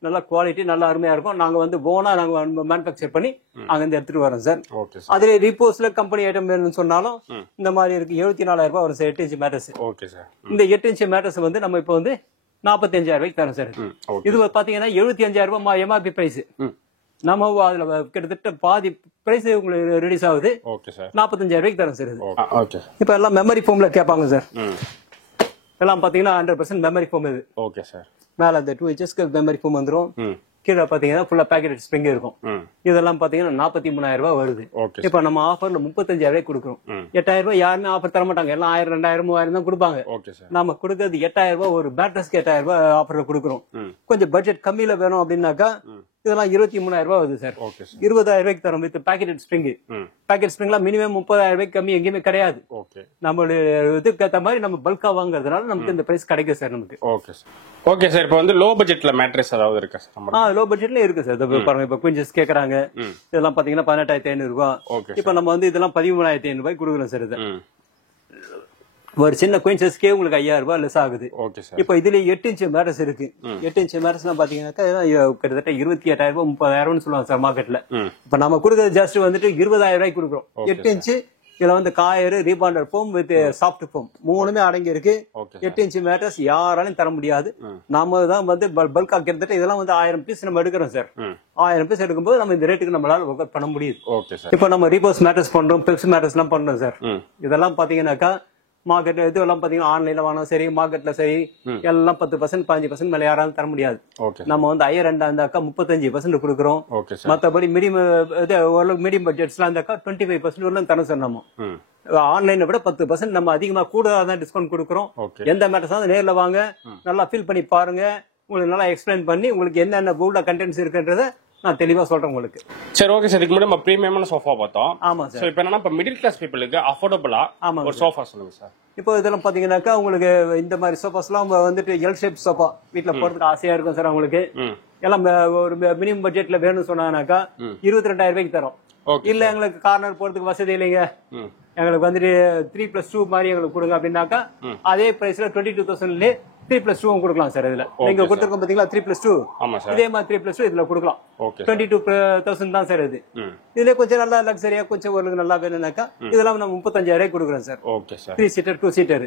நல்ல குவாலிட்டி, நல்ல அருமையா இருக்கும். நாங்க வந்து போனா நாங்க மேனுபேக்சர் பண்ணி அங்க இருந்து எடுத்துட்டு வரோம் சார். அதுல ரிப்போஸ்ல கம்பெனி ஐட்டம் வேணும்னு சொன்னாலும் இந்த மாதிரி இருக்கு. 74,000 ரூபாய் வரும் சார் 8 இன்ச் மேட்ரஸ். இந்த 8 இன்ச் மேட்ரஸ் வந்து நம்ம இப்ப வந்து 45,000 ரூபாய்க்கு தரோம் சார். இது பாத்தீங்கன்னா 75,000 ரூபாய் எம்ஆர்பி பிரைஸ். நம்ம அதுல கிட்டத்தட்ட பாதி பிரைஸ் உங்களுக்கு ரிலீஸ் ஆகுது. 45,000 ரூபாய்க்கு தரோம் சார். இப்ப எல்லாம் மெமரி ஃபோம்ல கேட்பாங்க சார். எல்லாம் பாத்தீங்கன்னா 100% மெமரி ஃபோம் இது. மேல அந்த 2 inches மெமரி ஃபோம் வந்துரும். கீழே பாத்தீங்கன்னா ஃபுல்லா பேக்கெட் ஸ்ப்ரிங் இருக்கும். இதெல்லாம் பாத்தீங்கன்னா 43,000 ரூபாய் வருது. இப்ப நம்ம ஆஃபர்ல 35,000 ரூபாய் கொடுக்குறோம். 8,000 ரூபாய் யாருமே ஆஃபர் தர மாட்டாங்க. எல்லாம் 1,000, 2,000, 3,000 தான் கொடுப்பாங்க. நம்ம கொடுக்கறது 8,000 ரூபாய். ஒரு பேட்டர்ஸ்க்கு 8,000 ரூபாய் ஆஃபர்ல கொடுக்குறோம். கொஞ்சம் பட்ஜெட் கம்மியில வேணும் அப்படின்னாக்கா இதெல்லாம் 23,000 ரூபாய் வருது சார். 20,000 ரூபாய்க்கு தரோம் வித் பேக்கெட் ஸ்ப்ரிங். பேக்கெட் ஸ்ப்ரிங்லாம் மினிமம் 30,000 ரூபாய்க்கு கம்மி எங்கேயுமே கிடையாது. நம்மளுடைய இதுக்கு ஏற்ற மாதிரி நம்ம பல்கா வாங்குறதுனால நமக்கு இந்த பிரைஸ் கிடைக்கும் சார் நமக்கு. Okay sir. இப்போ வந்து லோ பட்ஜெட்ல மேட்ரஸ் ஏதாவது இருக்கா சார்? லோ பட்ஜெட்ல இருக்கு சார். பாருங்க, இப்ப குயின்ஸ் கேக்குறாங்க. இதெல்லாம் பாத்தீங்கன்னா 18,500 ரூபாய். இப்ப நம்ம வந்து இதெல்லாம் 13,500 ரூபாய் கொடுக்குறோம் சார். இது ஒரு சின்ன குயின்ஸஸ்க்கே உங்களுக்கு 5,000 ரூபாய் லெஸ் ஆகுது. இப்ப இதுல 8 இன்ச் மேட்ரஸ் இருக்கு. 8 இன்ச் மேட்ரஸ் எல்லாம் பாத்தீங்கன்னாக்கா கிட்டத்தட்ட 28,000 ரூபாய் 30,000 சொல்லுவாங்க சார் மார்க்கெட்ல. இப்ப நம்ம கொடுக்கறது ஜஸ்ட் வந்துட்டு 20,000 ரூபாய் கொடுக்குறோம். 8 இன்ச் இதுல வந்து coir, rebonder foam with soft foam 3மே அடங்கி இருக்கு. 8 இன்ச் மேட்ரஸ் யாராலையும் தர முடியாது. நாம தான் வந்து பல்கா கிட்டத்தட்ட இதெல்லாம் வந்து 1000 பீஸ் நம்ம எடுக்கிறோம் சார். 1000 பீஸ் எடுக்கும்போது நம்ம இந்த ரேட்டுக்கு நம்மளால ஒர்க் பண்ண முடியுது. இப்ப நம்ம ரீபோஸ் மேட்ரஸ் பண்றோம், பெப்ஸ் மேட்ரஸ் எல்லாம் பண்றோம் சார். இதெல்லாம் பாத்தீங்கன்னாக்கா மார்க்கெட்ல இது எல்லாம் பாத்தீங்கன்னா ஆன்லைன்ல வாங்கினா சரி, மார்க்கெட்ல சரி, எல்லாம் 10%, 15% மேல யாராலும் தர முடியாது. நம்ம வந்து ஹையர் எண்டா இருந்தாக்கா 35% கொடுக்குறோம். மத்தபடி மீடியம் பட்ஜெட்ஸ் எல்லாம் இருந்தாக்கா 25% தரோம் சார். நம்ம ஆன்லைனை விட 10% நம்ம அதிகமா கூடுதலா டிஸ்கவுண்ட் கொடுக்குறோம். எந்த மேட்டர்ஸ் நேர்ல வாங்க, நல்லா ஃபீல் பண்ணி பாருங்க, உங்களுக்கு நல்லா எக்ஸ்பிளைன் பண்ணி உங்களுக்கு என்னென்ன கோல்டா கண்டென்ட்ஸ் இருக்குன்றத நான் தெளிவா சொல்றேன் உங்களுக்கு. சரி, ஓகே சார். இதுக்கு முன்னாடி நம்ம பிரீமியமான சோஃபா பார்த்தோம். ஆமா சார். இப்போ என்னன்னா இப்போ மிடில் கிளாஸ் பீப்புளுக்கு அஃபோர்டபுளா ஒரு சோஃபா சொல்லுங்க சார். இப்போ இதெல்லாம் பாத்தீங்கன்னாக்கா உங்களுக்கு இந்த மாதிரி சோஃபாஸ் எல்லாம் வந்துட்டு எல் ஷேப் சோஃபா வீட்டுல போறதுக்கு ஆசையா இருக்கும் சார். உங்களுக்கு எல்லாம் ஒரு மினிமம் பட்ஜெட்ல வேணும்னு சொன்னாங்கன்னாக்கா 22,000 ரூபாய்க்கு தரோம். இல்ல எங்களுக்கு கார்னர் போறதுக்கு வசதி இல்லைங்க, எங்களுக்கு வந்துட்டு 3+2 மாதிரி எங்களுக்கு கொடுங்க அப்படின்னாக்கா அதே பிரைஸ்ல 22,000 3+2 கொடுக்கலாம் சார். இதுல நீங்க கொடுத்துருக்கோம் பாத்தீங்களா 3+2, இதே மாதிரி 3+2 இதுல கொடுக்கலாம். 22,000 தான் சார். இது இதுல கொஞ்சம் நல்லா லக்ஸரியா கொஞ்சம் ஒரு நல்லா வேணும்னாக்கா இதெல்லாம் நம்ம 35,000 ரூபாய் கொடுக்குறோம் சார். 3 சீட்டர் 2 சீட்டர்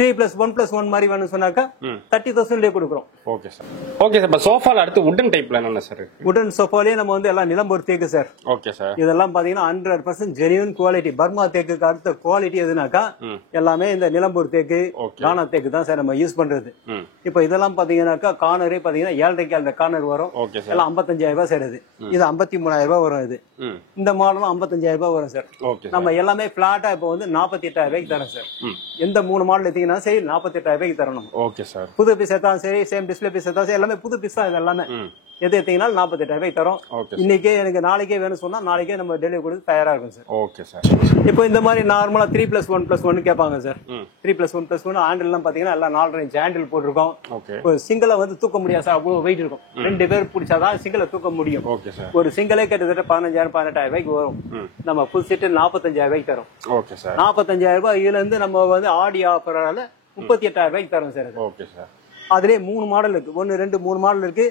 3+1+1 மாதிரி வேணும்னு சொன்னாக்கா 30,000 கொடுக்குறோம். Okay sir. Okay sir. சோஃபால அடுத்து வுடன் டைப்ல என்ன சார்? வுடன் சோஃபாலயே நம்ம வந்து எல்லாம் நிலம்பூர் தேக்கு சார். Okay sir. இதெல்லாம் பாத்தீங்கன்னா 100% ஜெனியூன் குவாலிட்டி. பர்மா தேக்குக்கு அடுத்த குவாலிட்டி எதுனாக்கா எல்லாமே இந்த நிலம்பூர் தேக்கு, கானா தேக்கு தான் சார் நம்ம யூஸ் பண்றது. இது. இப்போ இதெல்லாம் பாத்தீங்கன்னாக்கா கார்னரே பாத்தீங்கன்னா 7.5 அந்த கார்னர் வரும். எல்லாம் 55,000 ரூபாய் சார் இது. இது 53,000 ரூபாய் வரும் இது. இந்த மாடலும் 55,000 ரூபாய் வரும் சார். நம்ம எல்லாமே பிளாட்டா இப்போ வந்து 48,000 ரூபாய்க்கு தரோம் சார். எந்த 3 மாடல் எடுத்தீங்கன்னா சரி 48,000 ரூபாய்க்கு தரணும். Okay sir. புது பீஸ் எடுத்தாலும் சரி, சேம் டிஸ்பிளே பீஸ் எடுத்தாலும் சரி, எல்லாமே புது பீஸ் தான் இது எல்லாமே. எது எடுத்தீங்கன்னா 48,000 ரூபாய்க்கு தரோம். இன்னைக்கே எனக்கு நாளைக்கே வேணும் சொன்னா நாளைக்கே நம்ம டெலிவரி கொடுத்து தயாரா இருக்கும் சார். Okay sir. இப்போ இந்த மாதிரி நார்மலா 3+1+1 கேட்பாங்க சார். 3+1+1 ஹேண்டில் எல்லாம் பாத்தீங்கன்னா எல்லாம் 4.5 இன்ச் ஹேண்டில் போட்டிருக்கோம். இப்போ சிங்கிளை வந்து தூக்க முடியாது சார், அவ்வளவு வெயிட் இருக்கும். 2 பேர் பிடிச்சாதான் சிங்கிளை தூக்க முடியும். ஒரு சிங்கிளே கிட்டத்தட்ட 15,000 18,000 ரூபாய்க்கு வரும். நம்ம ஃபுல் செட்டு 45,000 ரூபாய்க்கு தரும். 45,000 ரூபாய் இதுல இருந்து நம்ம வந்து ஆடி ஆஃபரால 38,000 ரூபாய்க்கு தரும் சார். Okay sir. அதுலயே 3 மாடல் இருக்கு. 1 2 3 மாடல் இருக்கு.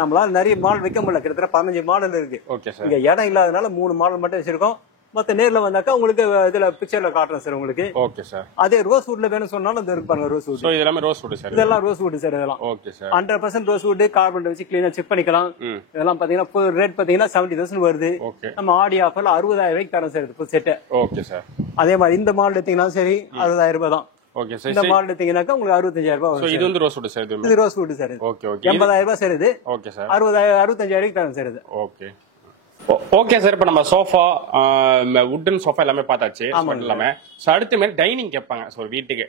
நம்மளால நிறைய மாடல் வைக்க முடியல, கிட்டத்தட்ட 15 மாடல் இருக்கு. இங்க இடம் இல்லாதனால 3 மாடல் மட்டும் வச்சிருக்கோம். மத்த நேர்ல வந்தாக்கா உங்களுக்கு இதுல பிக்சர்ல காட்டுறேன் சார் உங்களுக்கு. Okay sir. அதே ரோஸ் வுட்ல வேணும் சொன்னாலும் இந்த இருக்கு பாருங்க ரோஸ் வுட். சோ இதெல்லாம் ரோஸ் வுட் சார். இதெல்லாம் ரோஸ் வுட் சார் இதெல்லாம். Okay sir. 100% rose would carbon வச்சு க்ளீனா செக் பண்ணிக்கலாம். இதெல்லாம் பாத்தீங்கன்னா ரேட் பாத்தீங்கன்னா 70,000 வருது. நம்ம ஆடி ஆஃபர்ல 60,000 ரூபாய்க்கு தரோம் சார் இது செட். Okay sir. அதே மாதிரி இந்த மாடல் எடுத்தீங்கன்னா சரி 60,000 ரூபாய் தான். Okay sir. இந்த மாடல் எடுத்தீங்கன்னாக்கா உங்களுக்கு 65,000 ரூபாய் வரும். சோ இது வந்து ரோஸ் வுட் சார். இது rose wood sir. Okay okay. 80,000 ரூபாய் சார் இது. Okay sir. 65,000 ரூபாய்க்கு தரோம் சார் இது. Okay okay sir. இப்ப நம்ம சோஃபா வுட்டன் சோஃபா எல்லாமே பார்த்தாச்சு. எல்லாமே அடுத்த மாதிரி டைனிங் கேட்பாங்க சார் வீட்டுக்கு.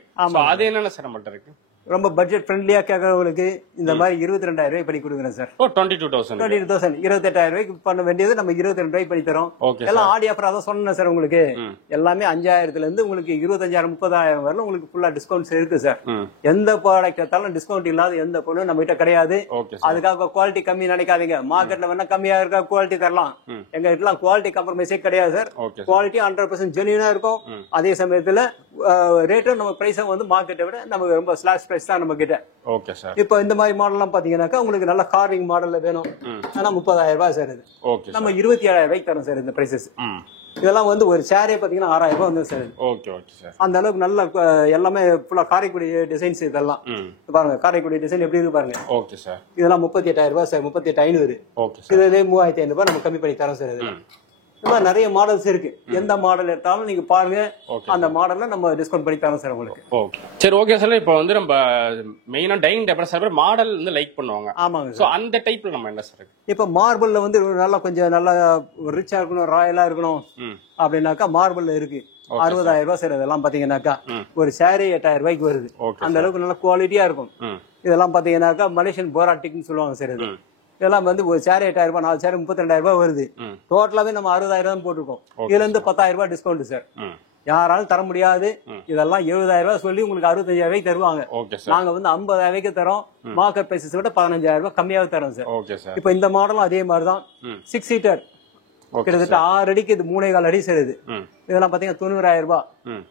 அது என்னென்ன சார் நம்மள்ட்ட இருக்கு? ரொம்ப பட்ஜெட் ஃப்ரெண்ட்லியா கேட்கறவங்களுக்கு இந்த மாதிரி 22,000 ரூபாய் பண்ணி கொடுக்குறேன் சார். 22,000 28,000 ரூபாய்க்கு பண்ண வேண்டியது நம்ம 22 ரூபாய்க்கு பண்ணி தரோம். எல்லாம் ஆடி ஆஃபர் தான் சொன்னேன் சார் உங்களுக்கு. எல்லாமே 5,000ல இருந்து உங்களுக்கு 25,000 30,000 வரல உங்களுக்கு ஃபுல்லா டிஸ்கவுண்ட்ஸ் இருக்கு சார். எந்த ப்ராடக்ட் எடுத்தாலும் டிஸ்கவுண்ட் இல்லாத எந்த பொருளும் நம்ம கிட்ட கிடையாது. அதுக்காக குவாலிட்டி கம்மி நினைக்காதீங்க. மார்க்கெட்ல வேணா கம்மியா இருக்கா குவாலிட்டி தரலாம். எங்க கிட்ட குவாலிட்டி காம்ப்ரமைஸே கிடையாது சார். குவாலிட்டி 100% ஜென்யூனா இருக்கும். அதே சமயத்துல ரேட்டும் நம்ம பிரைஸும் வந்து மார்க்கெட்டை விட நமக்கு ரொம்ப ஸ்லாஷ் பிரைஸ் தான் நம்ம கிட்ட. Okay sir. இப்போ இந்த மாதிரி மாடல் எல்லாம் பாத்தீங்கன்னாக்கா உங்களுக்கு நல்ல கார்விங் மாடல்ல வேணும். ஆனா 30,000 ரூபாய் சார் இது. நம்ம 27,000 ரூபாய்க்கு தரோம் சார் இந்த பிரைசஸ். இதெல்லாம் வந்து ஒரு சேரே பாத்தீங்கன்னா 6,000 ரூபாய் வந்து சார். Okay okay sir. அந்த அளவுக்கு நல்ல எல்லாமே ஃபுல்லா காரைக்குடி டிசைன்ஸ் இதெல்லாம். பாருங்க காரைக்குடி டிசைன் எப்படி இருக்கு பாருங்க. Okay sir. இதெல்லாம் 38,000 ரூபாய் சார். 38,500. Okay sir. இதுல 3,500 ரூபாய் நம்ம கம்மி பண்ணி தரோம் சார். இது இந்த மாதிரி நிறைய மாடல்ஸ் இருக்கு. எந்த மாடல் எடுத்தாலும் நீங்க பாருங்க, அந்த மாடல்ல நம்ம டிஸ்கவுண்ட் பண்ணி தரோம் சார் உங்களுக்கு. ஓகே சரி. Okay sir. இப்போ வந்து நம்ம மெயினா டைனிங் டேபிள் சார் மாடல் வந்து லைக் பண்ணுவாங்க. ஆமாங்க. சோ அந்த டைப்ல நம்ம என்ன சார்? இப்போ மார்பிள்ல வந்து நல்லா கொஞ்சம் நல்லா ரிச்சா இருக்கணும், ராயலா இருக்கணும் அப்படின்னாக்கா மார்பிள்ல இருக்கு. 60,000 ரூபாய் சார். இதெல்லாம் பாத்தீங்கன்னாக்கா ஒரு சாரி 8,000 ரூபாய்க்கு வருது. அந்த அளவுக்கு நல்ல குவாலிட்டியா இருக்கும். இதெல்லாம் பாத்தீங்கன்னாக்கா மலேசியன் போராட்டிக்னு சொல்லுவாங்க சார். இது இதெல்லாம் வந்து ஒரு சேர் 8,000 ரூபாய், 4 சேர் 32,000 ரூபாய் வருது. டோட்டலாவே நம்ம 60,000 தான் போட்டிருக்கோம். இதுல இருந்து 10,000 ரூபாய் டிஸ்கவுண்ட் சார். யாராலும் தர முடியாது. இதெல்லாம் 70,000 ரூபாய் சொல்லி உங்களுக்கு 65,000 ரூபாய்க்கு தருவாங்க. நாங்க வந்து 50,000 ரூபாய்க்கு தரோம். மார்க்கெட் பிரைஸஸ் விட 15,000 ரூபாய் கம்மியாவே தரோம் சார். இப்ப இந்த மாடலும் அதே மாதிரிதான். 6 சீட்டர் கிட்டத்தட்ட 6 அடிக்கு இது 3.25 அடி சேருது. இதெல்லாம் பாத்தீங்கன்னா 90,000 ரூபாய்.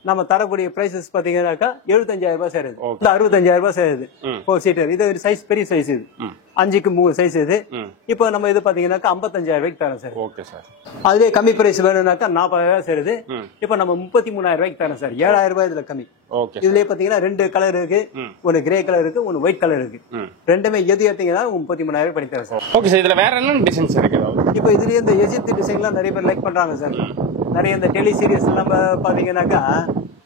நம்ம தரக்கூடிய பிரைசஸ் பாத்தீங்கன்னாக்கா 75,000 ரூபாய் சேருது. 65,000 ரூபாய் சேருது 4 சீட்டர். இது ஒரு சைஸ் பெரிய சைஸ். இது 5க்கு 3 சைஸ் இது. இப்போ நம்ம இது பாத்தீங்கன்னாக்கா 55,000 ரூபாய்க்கு தரோம் சார். Okay sir. அதுவே கம்மி பிரைஸ் வேணும்னாக்கா 40,000 ரூபாய் சேருது. இப்போ நம்ம 33,000 ரூபாய்க்கு தரோம் சார். 7,000 ரூபாய் இதுல கம்மி. இதுலயே பாத்தீங்கன்னா 2 கலர் இருக்கு. ஒன்னு கிரே கலர் இருக்கு, ஒன்னு ஒயிட் கலர் இருக்கு. ரெண்டுமே எது எடுத்தீங்கன்னா 33,000 ரூபாய் பண்ணி தரோம் சார். Okay sir. இதுல வேற என்ன டிசைன்ஸ் இருக்கு? இப்போ இதுலயே இந்த எஜிப்ட் டிசைன்லாம் நிறைய பேர் லைக் பண்றாங்க சார். நிறைய இந்த டெலி சீரியஸ் எல்லாம் பாத்தீங்கன்னாக்கா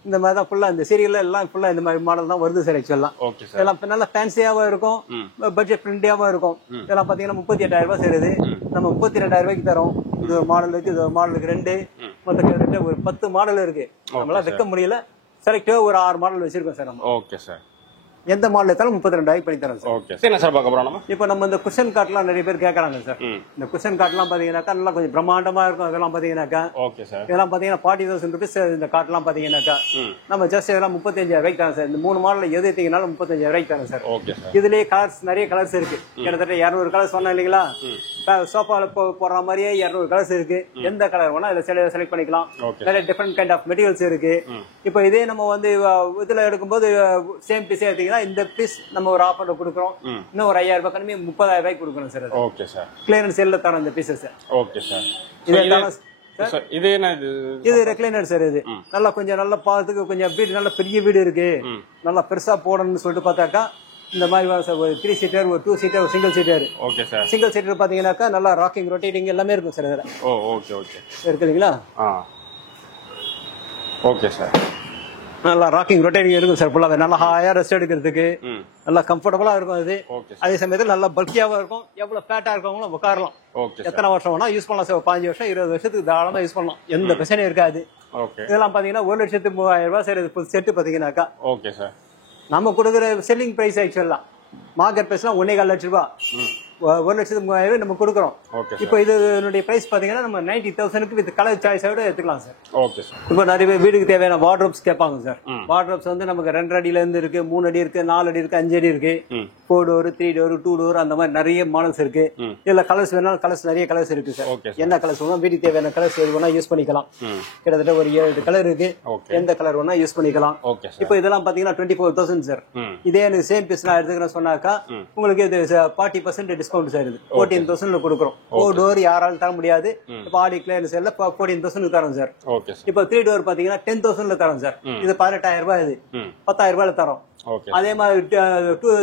இந்த மாதிரி தான் ஃபுல்லா இந்த சீரியல் எல்லாம் ஃபுல்லா இந்த மாதிரி மாடல் தான் வருது சார். ஆக்சுவலா இதெல்லாம் நல்லா ஃபேன்சியாவும் இருக்கும், பட்ஜெட் ஃப்ரெண்ட்லியாவும் இருக்கும். இதெல்லாம் பாத்தீங்கன்னா 38,000 ரூபாய் சேருது. நம்ம 32,000 ரூபாய்க்கு தரோம். இது ஒரு மாடல் இருக்கு, இது ஒரு மாடலுக்கு 2 மொத்தம் ஒரு 10 மாடல் இருக்கு. நம்மளால வைக்க முடியல. செலக்டிவா ஒரு 6 மாடல் வச்சிருக்கோம் சார் நம்ம. Okay sir. எந்த மாடல் எடுத்தாலும் 32,000 ரூபாய்க்கு பண்ணி தரோம் சார். ஓகே என்ன சார் பார்க்க போறோம் நம்ம? இப்போ நம்ம இந்த குஷன் காட்லாம் நிறைய பேர் கேட்கறாங்க சார். இந்த குஷன் காட்லாம் பாத்தீங்கன்னாக்கா நல்லா கொஞ்சம் பிரம்மாண்டமா இருக்கும். அதெல்லாம் பாத்தீங்கன்னாக்கா ஓகே சார். இதெல்லாம் பாத்தீங்கன்னா 40,000 ரூபீஸ் இந்த காட்லாம் பாத்தீங்கன்னாக்கா நம்ம ஜஸ்ட் இதெல்லாம் 35,000 ரூபாய்க்கு தரோம் சார். இந்த 3 மாடல் எது எடுத்தீங்கன்னாலும் 35,000 ரூபாய்க்கு தரோம் சார். Okay sir. இதுலயே கலர்ஸ் நிறைய கலர்ஸ் இருக்கு. கிட்டத்தட்ட 200 கலர்ஸ் சொன்னேன் இல்லைங்களா? சோஃபால போடுற மாதிரியே 200 கலர்ஸ் இருக்கு. எந்த கலர் வேணா இதை செலக்ட் பண்ணிக்கலாம். நிறைய டிஃபரெண்ட் கைண்ட் ஆஃப் மெட்டீரியல்ஸ் இருக்கு. இப்போ இதே நம்ம வந்து இதுல எடுக்கும்போது சேம் பீஸ் எடுத்தீங்கன்னா இந்த பீஸ் நம்ம ஒரு ஆஃபர்ல கொடுக்குறோம். இன்னும் ஒரு 5,000 ரூபாய் கம்மி 30,000 ரூபாய்க்கு கொடுக்குறோம் சார். Okay sir. கிளியரன்ஸ் சேல்ல தரோம் இந்த பீசஸ். Okay sir. இது என்ன? இது ரெக்லைனர் சார். இது நல்லா கொஞ்சம் நல்லா பார்த்துக்கு கொஞ்சம் வீடு நல்ல பெரிய வீடு இருக்கு, நல்லா பெருசா போடணும்னு சொல்லிட்டு பார்த்தாக்கா இந்த மாதிரி ஒரு 3 சீட்டர், ஒரு 2 சீட்டர், ஒரு single seater. Okay sir. Single seater பாத்தீங்கன்னாக்கா நல்லா ராக்கிங் ரொட்டேட்டிங் எல்லாமே இருக்கும் சார் இதுல. ஓ ஓகே ஓகே இருக்குங்களா? Okay sir. நல்லா ராக்கிங் ரொட்டேட்டிங் இருக்கும் சார். ஃபுல்லாவே நல்லா ஹாயா ரெஸ்ட் எடுக்கிறதுக்கு நல்லா கம்ஃபர்டபுளா இருக்கும். அது அதே சமயத்தில் நல்லா பல்கியாவும் இருக்கும். எவ்வளவு ஃபேட்டா இருக்கவங்களும் உட்காரலாம். எத்தனை வருஷம் வேணா யூஸ் பண்ணலாம் சார். 15 வருஷம் 20 வருஷத்துக்கு தாராளமா யூஸ் பண்ணலாம். எந்த பிரச்சனையும் இருக்காது. இதெல்லாம் பாத்தீங்கன்னா 1,30,000 ரூபாய் சார். இது செட்டு பாத்தீங்கன்னாக்கா ஓகே சார். நம்ம கொடுக்குற செல்லிங் பிரைஸ் ஆக்சுவலா மார்க்கெட் பிரைஸ்லாம் 1.25 லட்சம் ரூபாய். 1,03,000 நம்ம கொடுக்குறோம். இப்போ இதனுடைய பிரைஸ் பாத்தீங்கன்னா நம்ம 90,000க்கு வித் கலர் சாய்ஸோட எடுத்துக்கலாம் சார். Okay sir. இப்போ நிறைய பேர் வீட்டுக்கு தேவையான வார்ட்ரோப்ஸ் கேட்பாங்க சார். வார்ட்ரோப்ஸ் வந்து நமக்கு 2 அடியில இருந்து இருக்கு, 3 அடி இருக்கு, 4 அடி இருக்கு, 5 அடி இருக்கு, 4 டோர், 3 டோர், 2 டோர், அந்த மாதிரி நிறைய மாடல்ஸ் இருக்கு. இதுல கலர்ஸ் வேணாலும் கலர்ஸ் நிறைய கலர்ஸ் இருக்கு சார். என்ன கலர்ஸ் வேணும் வீட்டுக்கு தேவையான கலர்ஸ் எது வேணா யூஸ் பண்ணிக்கலாம். கிட்டத்தட்ட ஒரு 7 கலர் இருக்கு. எந்த கலர் வேணா யூஸ் பண்ணிக்கலாம். இப்போ இதெல்லாம் பாத்தீங்கன்னா 24,000 சார். இதே எனக்கு சேம் பீஸ் நான் எடுத்துக்கிறேன் சொன்னாக்கா உங்களுக்கு இது 40% டிஸ்கவுண்ட் சார். இது 14,000 கொடுக்குறோம். 4 டோர் யாராலும் தர முடியாது. இப்போ ஆடி கிளியரன்ஸ் சேல்ல 14,000 தரோம் சார். இப்போ 3 டோர் பாத்தீங்கன்னா 10,000 தரோம் சார். இது 18,000 ரூபாய். இது 10,000 ரூபாயில தரோம். அதே மாதிரி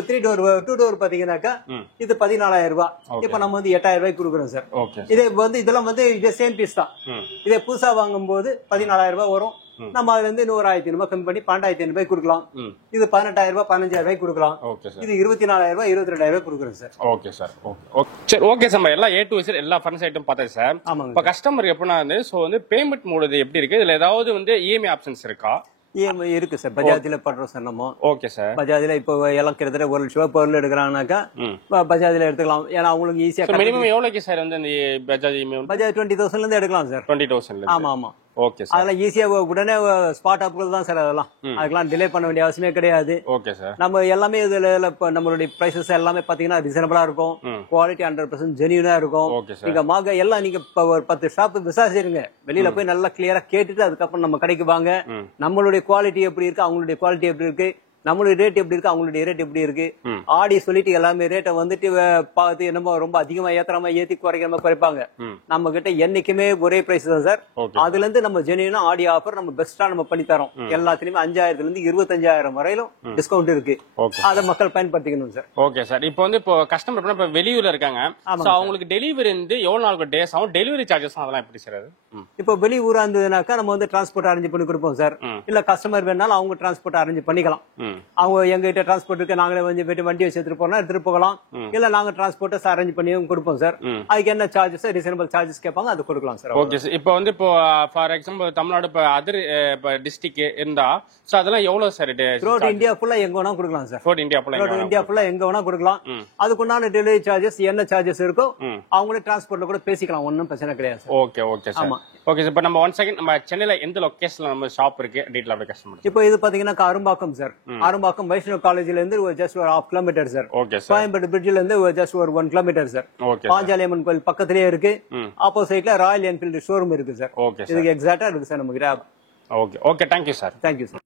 2 டோர் பாத்தீங்கன்னாக்கா இது 14,000 ரூபாய். இப்ப நம்ம வந்து 8,000 ரூபாய்க்கு கொடுக்குறோம் சார். இதே வந்து இதெல்லாம் வந்து இதே சேம் பீஸ் தான். இதே புதுசா வாங்கும் போது 14,000 ரூபாய் வரும். நம்ம அதுல இருந்து 1,500 ரூபாய் கம்மி பண்ணி 12,500 ரூபாய் கொடுக்கலாம். இது 18,000 ரூபாய் 15,000 ரூபாய் கொடுக்கலாம். இது 24,000 ரூபாய் 22,000 ரூபாய் கொடுக்குறோம் சார். Okay sir. சரி ஓகே சார். எல்லாம் A to Z எல்லா ஃபர்னிச்சர் ஐட்டம் பார்த்தேன் சார். இப்ப கஸ்டமர் எப்படின்னா வந்து சோ வந்து பேமெண்ட் மோட் எப்படி இருக்கு? இதுல ஏதாவது வந்து EMI ஆப்ஷன்ஸ் இருக்கா? EMI இருக்கு சார். பஜாஜ்ல பண்றோம் சார் நம்ம. Okay sir. பஜாஜ்ல இப்போ எல்லாம் கிட்டத்தட்ட 1 லட்சம் ரூபாய் பொருள் எடுக்கிறாங்கனாக்கா பஜாஜ்ல எடுத்துக்கலாம். ஏன்னா அவங்களுக்கு ஈஸியா மினிமம் எவ்வளவுக்கு சார் வந்து இந்த பஜாஜ் EMI? பஜாஜ் 20,000ல இருந்து எடுக்கலாம் சார். 20,000. ஆமா ஆமா. Okay sir. அதெல்லாம் ஈஸியா உடனே ஸ்பாட் அப்ரூவல் தான் சார். அதெல்லாம் அதுக்கெல்லாம் டிலே பண்ண வேண்டிய அவசியமே கிடையாது. Okay sir. நம்ம எல்லாமே இதுல நம்மளுடைய பிரைசஸ் எல்லாமே பாத்தீங்கன்னா ரீசனபிளா இருக்கும். குவாலிட்டி 100% ஜெனியூனா இருக்கும். நீங்க வாங்க எல்லாம் நீங்க ஒரு 10 ஷாப் விசாரிச்சிருங்க. வெளியில போய் நல்லா கிளியரா கேட்டுட்டு அதுக்கப்புறம் நம்ம கடைக்கு வாங்க. நம்மளுடைய குவாலிட்டி எப்படி இருக்கு, அவங்களுடைய குவாலிட்டி எப்படி இருக்கு, நம்மளுடைய ரேட் எப்படி இருக்கு, அவங்களுடைய ரேட் எப்படி இருக்கு, ஆடி சொல்லிட்டு எல்லாமே ரேட்டை வந்துட்டு பார்த்து என்னமோ ரொம்ப அதிகமா ஏத்துறாம ஏத்தி குறைக்காம குறைப்பாங்க. நம்ம கிட்ட என்னைக்குமே ஒரே பிரைஸ் தான் சார். அதுல இருந்து நம்ம ஜெனியூனா ஆடி ஆஃபர் நம்ம பெஸ்டா நம்ம பண்ணி தரோம். எல்லாத்துலயுமே 5,000ல இருந்து 25,000 வரையிலும் டிஸ்கவுண்ட் இருக்கு. அதை மக்கள் பயன்படுத்திக்கணும் சார். Okay sir. இப்போ வந்து இப்போ கஸ்டமர் இப்ப வெளியூர்ல இருக்காங்க. அவங்களுக்கு டெலிவரி வந்து எவ்வளவு நாளுக்கு டேஸ் ஆகும்? டெலிவரி சார்ஜஸ் அதெல்லாம் எப்படி சார்? இப்போ வெளியூரா இருந்ததுனாக்கா நம்ம வந்து டிரான்ஸ்போர்ட் அரேஞ்ச் பண்ணி கொடுப்போம் சார். இல்ல கஸ்டமர் வேணாலும் அவங்க டிரான்ஸ்போர்ட் அரேஞ்ச் பண்ணிக்கலாம். அவங்க எங்க கிட்ட டிரான்ஸ்போர்ட் இருக்கு, நாங்களே வந்து வண்டி வச்சு எடுத்துட்டு போனா எடுத்துட்டு போகலாம். இல்ல நாங்க டிரான்ஸ்போர்ட் அரேஞ்ச் பண்ணி கொடுப்போம் சார். அதுக்கு என்ன சார்ஜஸ் ரீசனபிள் சார்ஜஸ் கேட்பாங்க, அது கொடுக்கலாம் சார். Okay sir. இப்போ வந்து இப்போ ஃபார் எக்ஸாம்பிள் தமிழ்நாடு இப்போ அதர் டிஸ்ட்ரிக்ட் இருந்தா சோ அதெல்லாம் எவ்வளவு சார்? த்ரூஅவுட் இந்தியா ஃபுல்லா எங்க வேணா கொடுக்கலாம் சார். த்ரூஅவுட் இந்தியா ஃபுல்லா எங்க வேணா கொடுக்கலாம். அதுக்குண்டான டெலிவரி சார்ஜஸ் என்ன சார்ஜஸ் இருக்கோ அவங்களே டிரான்ஸ்போர்ட்ல கூட பேசிக்கலாம். ஒன்னும் பிரச்சனை கிடையாது sir. Okay okay sir. Okay sir. இப்போ நம்ம ஒன் செகண்ட் நம்ம சென்னையில எந்த லொகேஷன்ல நம்ம ஷாப் இருக்கு டீடைல் ஆஃப் கஸ்டமர்? இப்போ இது பாத்தீங்கன்னா அரும்பாக்கம் சார். அரும்பாக்கம் வைஷ்ணவ் காலேஜ்ல இருந்து ஜஸ்ட் ஒரு 1/2 கிலோமீட்டர் சார். கோயம்பேடு பிரிட்ஜ்ல இருந்து ஜஸ்ட் ஒரு 1 கிலோமீட்டர் சார். பாஞ்சாலியம்மன் கோயில் பக்கத்திலேயே இருக்கு. ஆப்போசிட்ல ராயல் என்ஃபீல்டு ஷோரூம் இருக்கு சார். இதுக்கு எக்ஸாக்ட்டா இருக்கு சார் நம்ம கிட்ட. Okay okay. Thank you sir. Thank you sir.